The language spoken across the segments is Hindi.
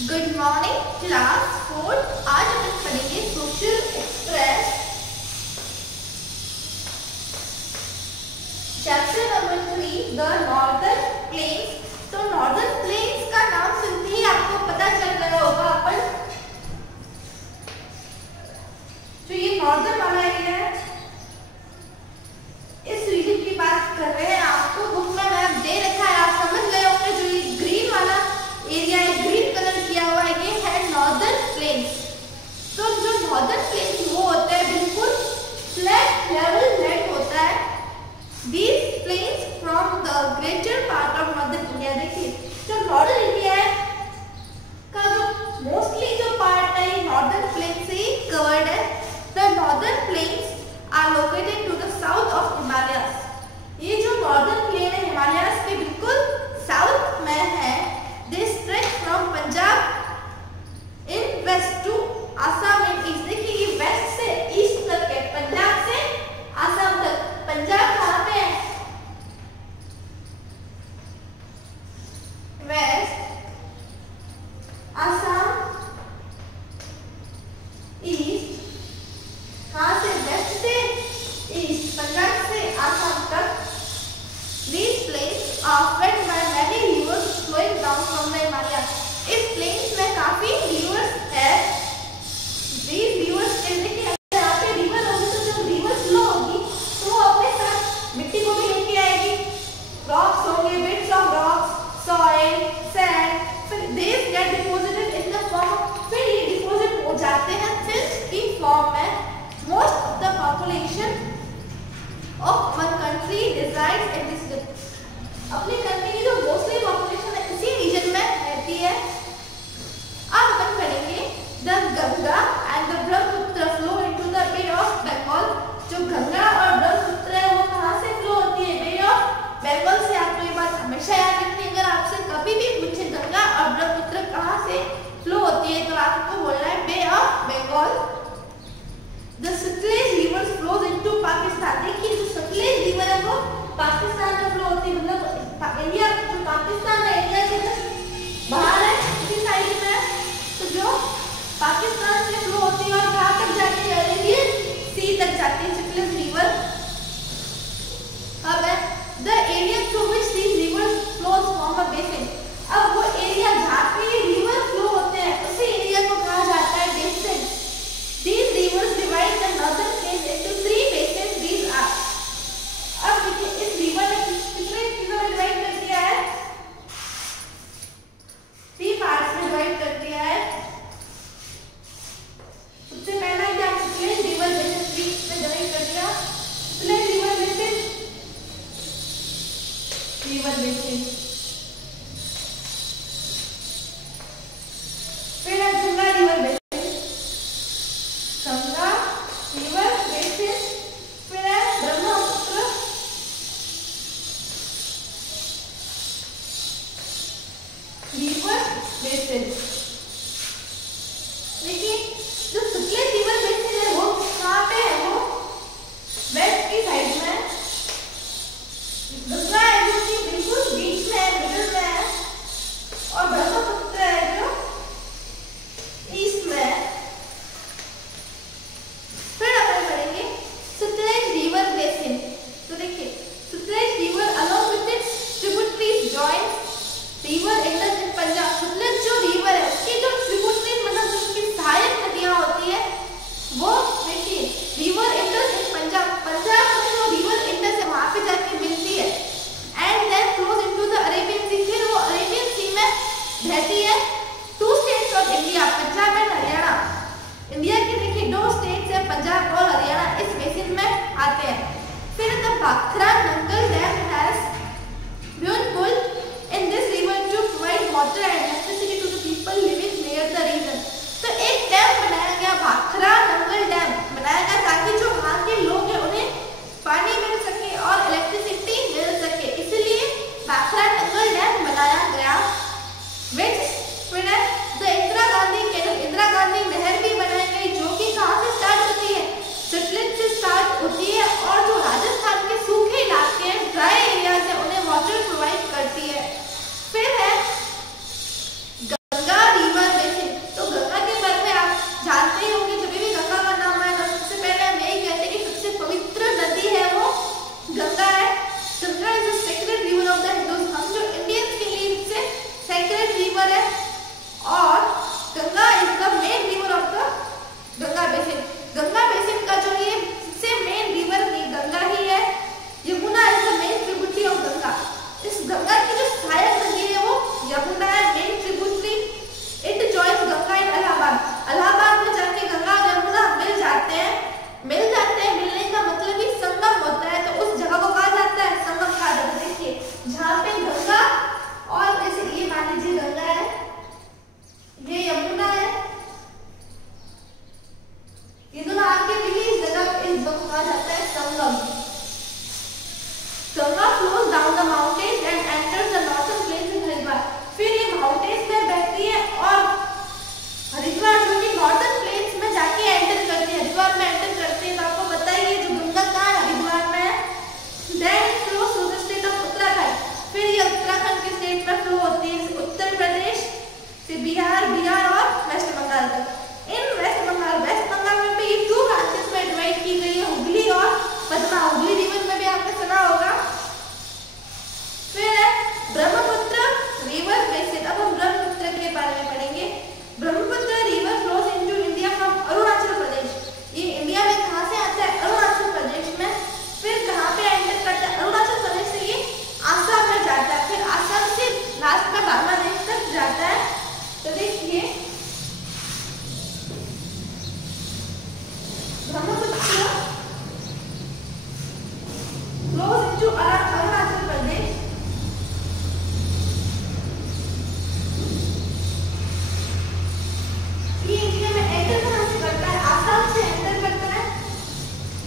Good morning class 4। आज हम पढ़ेंगे social express chapter number 3 the northern plains. तो नॉर्दर्न प्लेन्स का नाम सुनते ही आपको पता चल रहा होगा अपन जो ये नॉर्दर्न वाला एरिया है इस रीजन की बात कर रहे हैं। आपको बुक में मैप दे रखा है, आप समझ गए होंगे। जो ये ग्रीन वाला एरिया है, ग्रीन कलर किया हुआ है, ये है नॉर्दर्न प्लेन्स। तो जो नॉर्दर्न प्लेन्स वो होते हैं बिल्कुल फ्लैट लेवल लैंड होता है। These plains from the greater part of northern India। देखिए जो नॉर्दर्न इंडिया है का जो मोस्टली जो पार्ट है नॉर्दर्न प्लेन से ही कवर्ड है। The northern plains are located to the south of Himalayas। ये जो नॉर्दर्न प्लेन है हिमालयास के बिल्कुल साउथ में है। They stretch from Punjab in west to Assam in east। देखिए ये वेस्ट से ईस्ट तक है, पंजाब से आसाम तक। पंजाब कहाँ पे है? West, Assam east. कहाँ से? वेस्ट से ईस्ट, पंजाब से आसाम तक। These plains are fed by many rivers flowing down from the Himalayas। इस प्लेन्स में काफी रिवर्स है। These rivers देखिए अगर यहाँ पे रिवर होगी तो जब रिवर फ्लो होगी तो वो अपने साथ मिट्टी को भी लेके आएगी। रॉक्स होंगे, bits of rocks, soil, sand, फिर these get deposited in the form। फिर ये डिपॉजिट हो जाते हैं सिल्ट की फॉर्म में। Most of the population of one country resides in this region। अपनी कंट्री की जो मोस्टली पॉपुलेशन है इसी रीजन में रहती है। अब अपन पढ़ेंगे the Ganga and the Brahmaputra flow into the Bay of Bengal. जो गंगा और ब्रह्मपुत्र है वो कहाँ से फ्लो होती है? बे ऑफ बंगाल से। आपको ये बात हमेशा याद रखनी है। अगर आपसे कभी भी पूछे गंगा और ब्रह्मपुत्र कहाँ से फ्लो होती है तो आपको बोलना है bay of Bengal. The Sutlej river flows into Pakistan. देखिए जो सतलेज रिवर है वो पाकिस्तान में फ्लो होती है। मतलब इंडिया जो पाकिस्तान है इंडिया के बाहर है इसी साइड में, तो जो पाकिस्तान से फ्लो होती है और कहाँ तक जाती है? अरेबियन सी तक जाती है सतलेज रिवर। अब है the area through which these rivers flows form a basin। अब वो एरिया जहाँ पे ये रिवर फ्लो होते हैं उसी एरिया को कहा जाता है basin. These rivers divide the northern plains into three basins। These are। अब देखिए इस रिवर ने कितने चीजों में डिवाइड कर दिया है? 3 पार्ट्स में डिवाइड कर दिया है। सबसे पहला है क्या? सतलेज रिवर बेसिन 3 में डिवाइड कर दिया। सतलेज रिवर बेसिन, रिवर बेसिन। फिर है Ganga river basin, Ganga river basin. फिर है ब्रह्मपुत्र, रिवर बेसिन। देखिए जो सतलेज रिवर बेसिन है वो कहाँ पे है? वो वेस्ट की साइड में है। गंगा है जो कि बिल्कुल बीच में है, मिडिल में है। और ब्रह्मपुत्र है जो ईस्ट में है। फिर अपन पढ़ेंगे सतलेज रिवर बेसिन। तो देखिए Sutlej river along with its tributaries joins river enters in Punjab. Sutlej जो रिवर है उसकी जो ट्रिब्यूटरीज मतलब उसकी सहायक नदियां होती है वो देखिए river enters in Punjab. Punjab में जो रिवर enters है वहां पे जाके मिलती है and then flows into the Arabian Sea। फिर वो अरेबियन सी में बहती है। 2 states of India, Punjab and Haryana. India के देखिए 2 स्टेट्स है पंजाब और हरियाणा, इस बेसिन में आते हैं। फिर the Bhakra Nangal dam has been built in this river to provide water and electricity to the people living near the region। तो एक डैम बनाया गया, भाखरा नंगल डैम बनाया गया ताकि जो वहाँ के लोग हैं उन्हें पानी मिल सके और इलेक्ट्रिसिटी मिल सके, इसलिए भाखरा नंगल डैम बनाया गया। फिर है द इंदिरा गांधी कैनल। इंदिरा गांधी नहर भी बनाई गई जो कि कहाँ से स्टार्ट होती है? सतलेज से स्टार्ट होती है और जो राजस्थान के सूखे इलाके अरुणाचल प्रदेश, ये इंडिया में एंटर कहाँ से करता है? आसाम से एंटर करता है।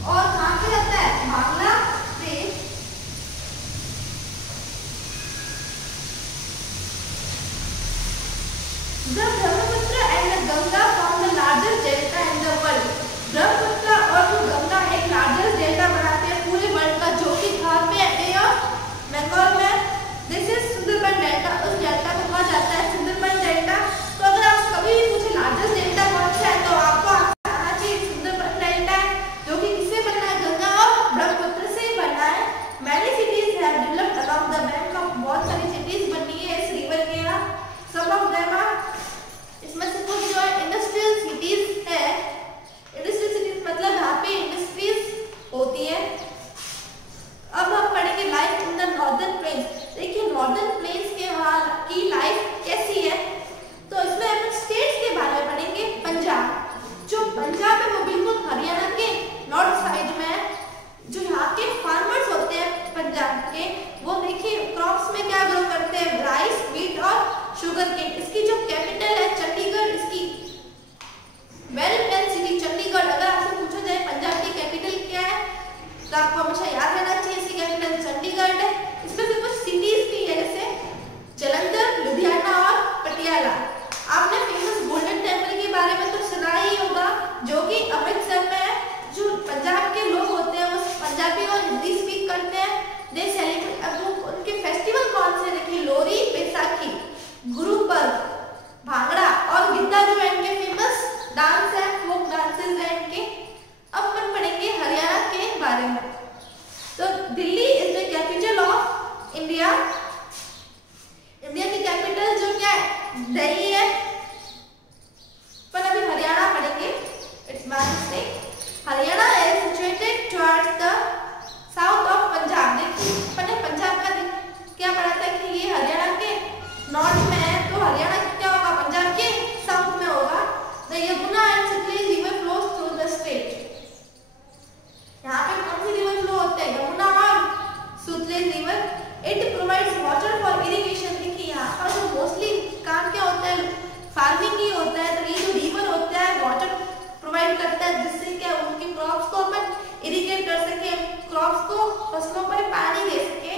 और कहाँ पे रहता है? Bangladesh. The Brahmaputra and the Ganga form the largest delta in the world. Brahmaputra और जो गंगा एक लार्जेस्ट डेल्टा बनाते हैं पूरे वर्ल्ड का, जो कि कहाँ पे है? बे ऑफ बंगाल में। This is Sundarban delta. उस डेल्टा को कहा जाता है सुंदरबन डेल्टा। तो अगर आप कभी भी पूछे लार्जेस्ट डेल्टा कौन सा है, तो आपको आना चाहिए सुंदरबन डेल्टा है, जो कि किससे बना है? गंगा और ब्रह्मपुत्र से बना है। Many cities have developed along the bank of, बहुत सारी सिटीज बनी है इस रिवर के। सम ऑफ देम आर, इसमें से कुछ जो है इंडस्ट्रियल सिटीज है। इंडस्ट्रियल सिटीज मतलब यहाँ पे इंडस्ट्रीज होती है। अब हम पढ़ेंगे life in the northern plains. देखिए नॉर्दर्न प्लेन्स के वहाँ की लाइफ कैसी है, तो इसमें हम स्टेट्स के बारे में पढ़ेंगे। पंजाब, जो पंजाब है वो बिल्कुल हरियाणा के नॉर्थ साइड में है। जो यहाँ के फार्मर्स होते हैं पंजाब के, वो देखिए क्रॉप्स में क्या ग्रो करते हैं? राइस, व्हीट और शुगर केन। इसकी जो कैपिटल है चंडीगढ़, इसकी वेल प्लान सिटी चंडीगढ़। अगर आपसे पूछा जाए पंजाब की कैपिटल क्या है, तो आपको हमेशा याद रहना चाहिए इसकी कैपिटल चंडीगढ़ है। इसमें से कुछ सिटीज भी है जैसे जलंधर, लुधियाना और पटियाला। आपने फेमस गोल्डन टेम्पल के बारे में तो सुना ही होगा, जो कि अमृतसर में है। जो पंजाब के लोग होते हैं वो पंजाबी और हिंदी स्पीक करते हैं। दे सेलिब्रेट, अब उनके फेस्टिवल कौन से? देखिए लोहड़ी, बैसाखी, गुरुपर्व, भांगड़ा और गिद्दा जो है इनके फेमस डांस है, फोक डांसेस है इनके। अब अपन पढ़ेंगे हरियाणा के बारे में। तो Delhi is the capital of India. India की कैपिटल जो क्या है? दिल्ली है। पर अभी हरियाणा पढ़ेंगे। It's my mistake. Haryana is situated towards the south of Punjab. देखिए मैंने पंजाब का क्या पढ़ा था कि ये हरियाणा के नॉर्थ में है, तो हरियाणा क्या होगा? पंजाब के साउथ में होगा। The Yamuna and Sutlej river flows through the state. यहाँ पे कौन सी रिवर फ्लो होते हैं? यमुना और Sutlej river. It provides water for irrigation. देखिए यहाँ पर जो मोस्टली काम क्या होता है? फार्मिंग ही होता है। तो ये जो रिवर होता है वाटर प्रोवाइड करता है, जिससे क्या उनके क्रॉप्स को अपन इरिगेट कर सके, क्रॉप्स को, फसलों पर पानी दे सके।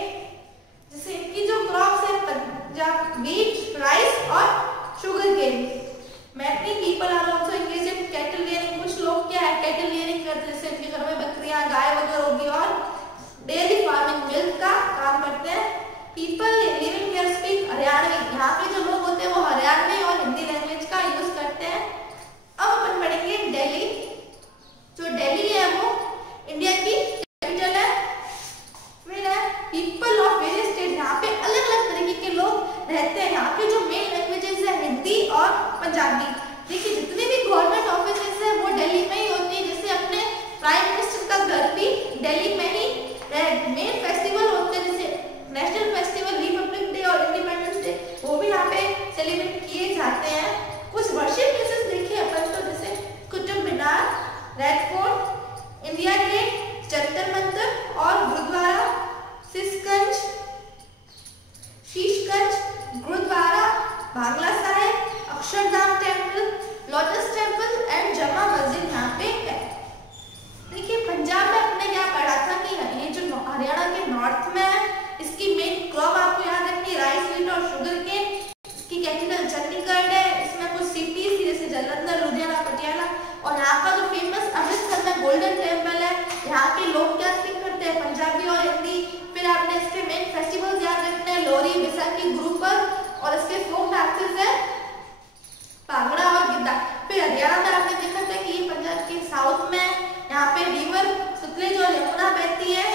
जैसे इनकी जो क्रॉप्स है पंजाब, व्हीट, राइस और sugar cane. Many people are also engaged in cattle rearing. कुछ लोग क्या है? कैटल रियरिंग करते हैं, जैसे इनके घर में बकरियां, गाय वगैरह होगी, और डेयरी फार्मिंग, मिल्क का काम करते हैं। People living here speak Haryanvi. यहाँ पे जो लोग होते हैं वो हरियाणवी और हिंदी लैंग्वेज का यूज करते हैं। अब अपन पढ़ेंगे दिल्ली। जो दिल्ली है वो इंडिया की कैपिटल है। फिर है पीपल ऑफ वेरियस स्टेट। यहाँ पे अलग अलग तरीके के लोग रहते हैं। यहाँ के जो मेन लैंग्वेजेस है हिंदी और पंजाबी। देखिए जितने भी गवर्नमेंट ऑफिसेस है वो दिल्ली में ही होती है। जैसे अपने प्राइम मिनिस्टर का घर भी दिल्ली में ही है। मेन फेस्टिवल होते हैं जैसे नेशनल फेस्टिवल, रिपब्लिक डे और इंडिपेंडेंस डे, वो भी यहाँ पे सेलिब्रेट किए जाते हैं। कुछ वर्शिप प्लेसेस देखिए अपन तो, जैसे Qutub Minar, red fort, India gate, Jantar Mantar और gurdwara, Sheeshganj Gurdwara, Bangla Sahib, Akshardham temple, lotus temple and Jama Masjid यहाँ पे है। देखिए पंजाब में अपने क्या पढ़ा था कि ये जो हरियाणा के नॉर्थ में है, इसकी मेन क्रॉप आपको याद रखनी राइस, व्हीट और शुगर केन। इसकी कैपिटल चंडीगढ़ है। इसमें कुछ सिटीज थी जैसे जलंधर, लुधियाना, पटियाला। और यहाँ का जो फेमस अमृतसर में गोल्डन टेम्पल है। यहाँ के लोग क्या स्पीक करते हैं? पंजाबी और हिंदी। फिर आपने इसके मेन फेस्टिवल्स याद रखने हैं, लोहड़ी, बैसाखी, गुरुपर्व, और इसके फोक डांसेस है भांगड़ा और गिद्दा। फिर हरियाणा में आपने देखा था कि ये पंजाब के साउथ में है। यहाँ पे रिवर सतलुज और यमुना बहती है।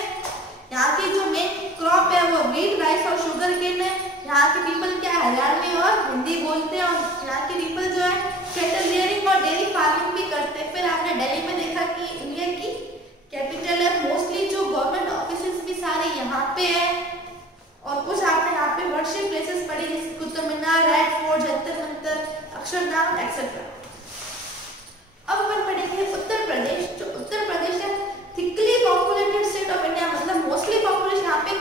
यहाँ की जो मेन क्रॉप है वो व्हीट, राइस और शुगर केन है। यहाँ के पीपल क्या हरियाणवी और हिंदी बोलते हैं। और यहाँ के पीपल जो है कैटल रियरिंग और डेयरी फार्मिंग भी करते हैं। फिर आपने दिल्ली में देखा कि इंडिया की कैपिटल है। मोस्टली जो गवर्नमेंट ऑफिसेस भी सारे यहाँ पे है। और कुछ आपने यहाँ पे वर्शिप प्लेसेस पढ़ी जैसे Qutub Minar, red fort, Jantar Mantar, Akshardham etcetera. अब अपन पढ़ेंगे उत्तर प्रदेश। जो उत्तर प्रदेश है thickly populated state of India, मतलब मोस्टली पॉपुलेशन यहाँ पे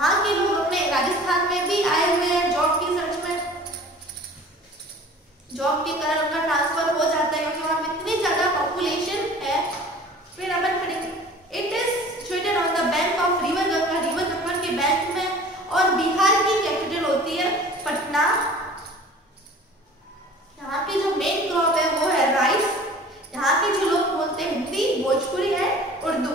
यहाँ के लोग अपने राजस्थान में भी आए हुए हैं जॉब की सर्च में, जॉब के कारण उनका ट्रांसफर हो जाता है क्योंकि वहाँ इतनी ज्यादा पॉपुलेशन है। फिर अपन पढ़ेंगे it is situated on the bank of river Ganga, river Ganga के बैंक में, और बिहार की कैपिटल होती है पटना। यहाँ की जो मेन क्रॉप है वो है राइस। यहाँ के जो लोग बोलते हैं हिंदी, भोजपुरी एंड उर्दू।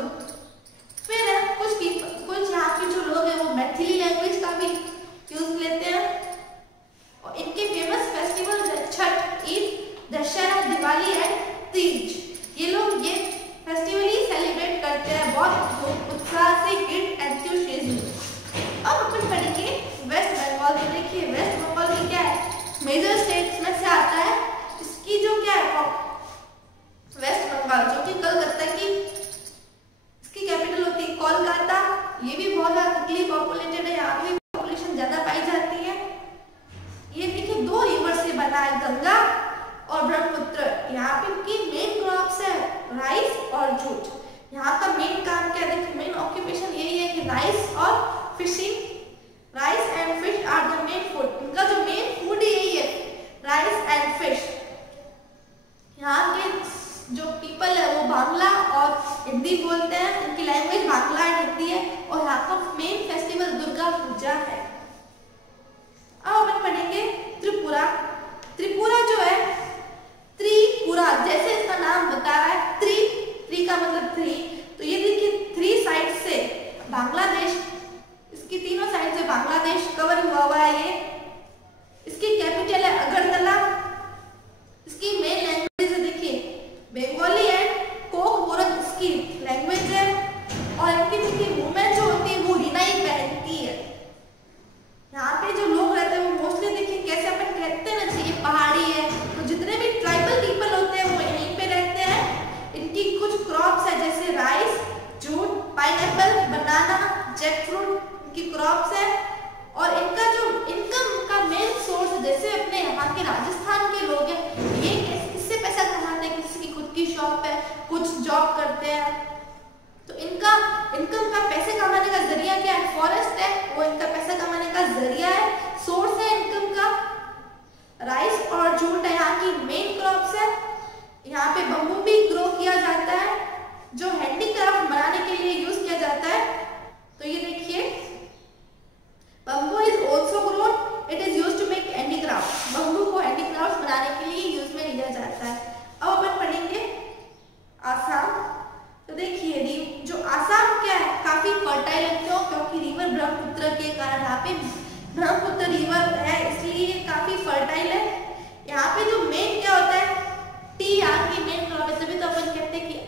फिर कुछ यहाँ के जो लोग हैं वो मैथिली लैंग्वेज का भी यूज लेते हैं। और इनके फेमस फेस्टिवल्स है छठ, ईद, दशहरा, दिवाली एंड तीज। ये लोग ये फेस्टिवल ही सेलिब्रेट करते हैं बहुत उत्साह से, ग्रेट एंथुसियाज्म। अब अपन पढ़ेंगे वेस्ट बंगाल। तो देखिए वेस्ट बंगाल में क्या है, मेजर स्टेट्स में से आता है। इसकी जो क्या है वेस्ट बंगाल, जो कि कलकत्ता की इसकी कैपिटल होती है कोलकाता। ये भी बहुत ज्यादा पॉपुलेटेड है, यहाँ पे पॉपुलेशन ज्यादा पाई जाती है। ये देखिए 2 रिवर से बना है, गंगा और ब्रह्मपुत्र। यहाँ पे इनकी मेन क्रॉप्स है राइस और जूट। यहाँ का मेन काम क्या है, देखिए मेन ऑक्यूपेशन यही है कि राइस और fishing. Rice and fish are the main food. इनका जो मेन फूड यही है, राइस एंड फिश। यहाँ के जो पीपल है वो बांग्ला और हिंदी बोलते हैं। इनकी लैंग्वेज बांग्ला एंड हिंदी है। और यहाँ का मेन फेस्टिवल दुर्गा पूजा है। अब अपन पढ़ेंगे त्रिपुरा। त्रिपुरा जो है, त्रिपुरा जैसे इसका नाम बता रहा है, त्रि का मतलब 3। तो ये देखिए 3 साइड से बांग्लादेश, इसकी तीनों साइड से बांग्लादेश कवर हुआ है। ये इसकी कैपिटल है अगरतला। इसकी मेन लैंग्वेज है देखिए बंगाली एंड कोकबोरक इसकी लैंग्वेज है। और इनकी देखिए वुमेन जो होती है वो रिनाई पहनती है। यहाँ पे जो लोग रहते हैं वो मोस्टली देखिए कैसे अपन कहते हैं ना, ये पहाड़ी है, तो जितने भी ट्राइबल पीपल होते हैं वो यहीं पे रहते हैं। इनकी कुछ क्रॉप्स है जैसे राइस, जूट, पाइनएप्पल, बनाना, जैकफ्रूट इनकी क्रॉप्स है। और इनका जो इनकम का मेन सोर्स, जैसे अपने यहाँ के राजस्थान के लोग हैं, ये किससे पैसा कमाते हैं, किसी की खुद की शॉप है, कुछ जॉब करते हैं। तो इनका इनकम का पैसे कमाने का जरिया क्या है, फॉरेस्ट है, वो इनका पैसा कमाने का जरिया है, सोर्स है इनकम का। राइस और जूट है यहाँ की मेन क्रॉप्स है। यहाँ पे बम्बू भी ग्रो किया जाता है जो हैंडीक्राफ्ट बनाने के लिए यूज किया जाता है। तो ये देखिए bamboo is also grown, it is use to make handicraft. Bamboo को हैंडीक्राफ्ट बनाने के लिए यूज में लिया जाता है। अब अपन पढ़ेंगे आसाम। तो देखिए जो आसाम क्या है, काफी फर्टाइल है। क्यों? क्योंकि रिवर ब्रह्मपुत्र के कारण, यहाँ पे ब्रह्मपुत्र रिवर है इसलिए काफी फर्टाइल है। यहाँ पे जो मेन क्या होता है, टी यहाँ की मेन क्रॉप है। तभी तो अपन कहते हैं कि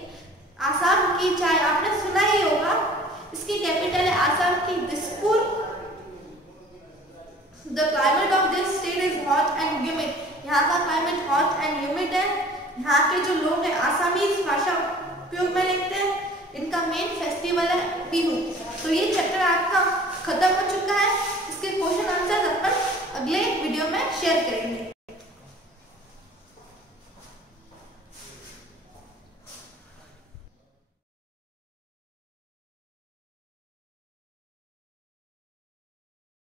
आसाम की चाय, आपने सुना ही होगा। इसकी कैपिटल है आसाम की Dispur. The climate of this state is hot and humid. यहाँ का क्लाइमेट हॉट एंड ह्यूमिड है। यहाँ के जो लोग हैं आसामीज भाषा उपयोग में लेते हैं। इनका मेन फेस्टिवल है बिहू। तो ये चैप्टर आपका खत्म हो चुका है। इसके क्वेश्चन आंसर अपन अगले वीडियो में शेयर करेंगे।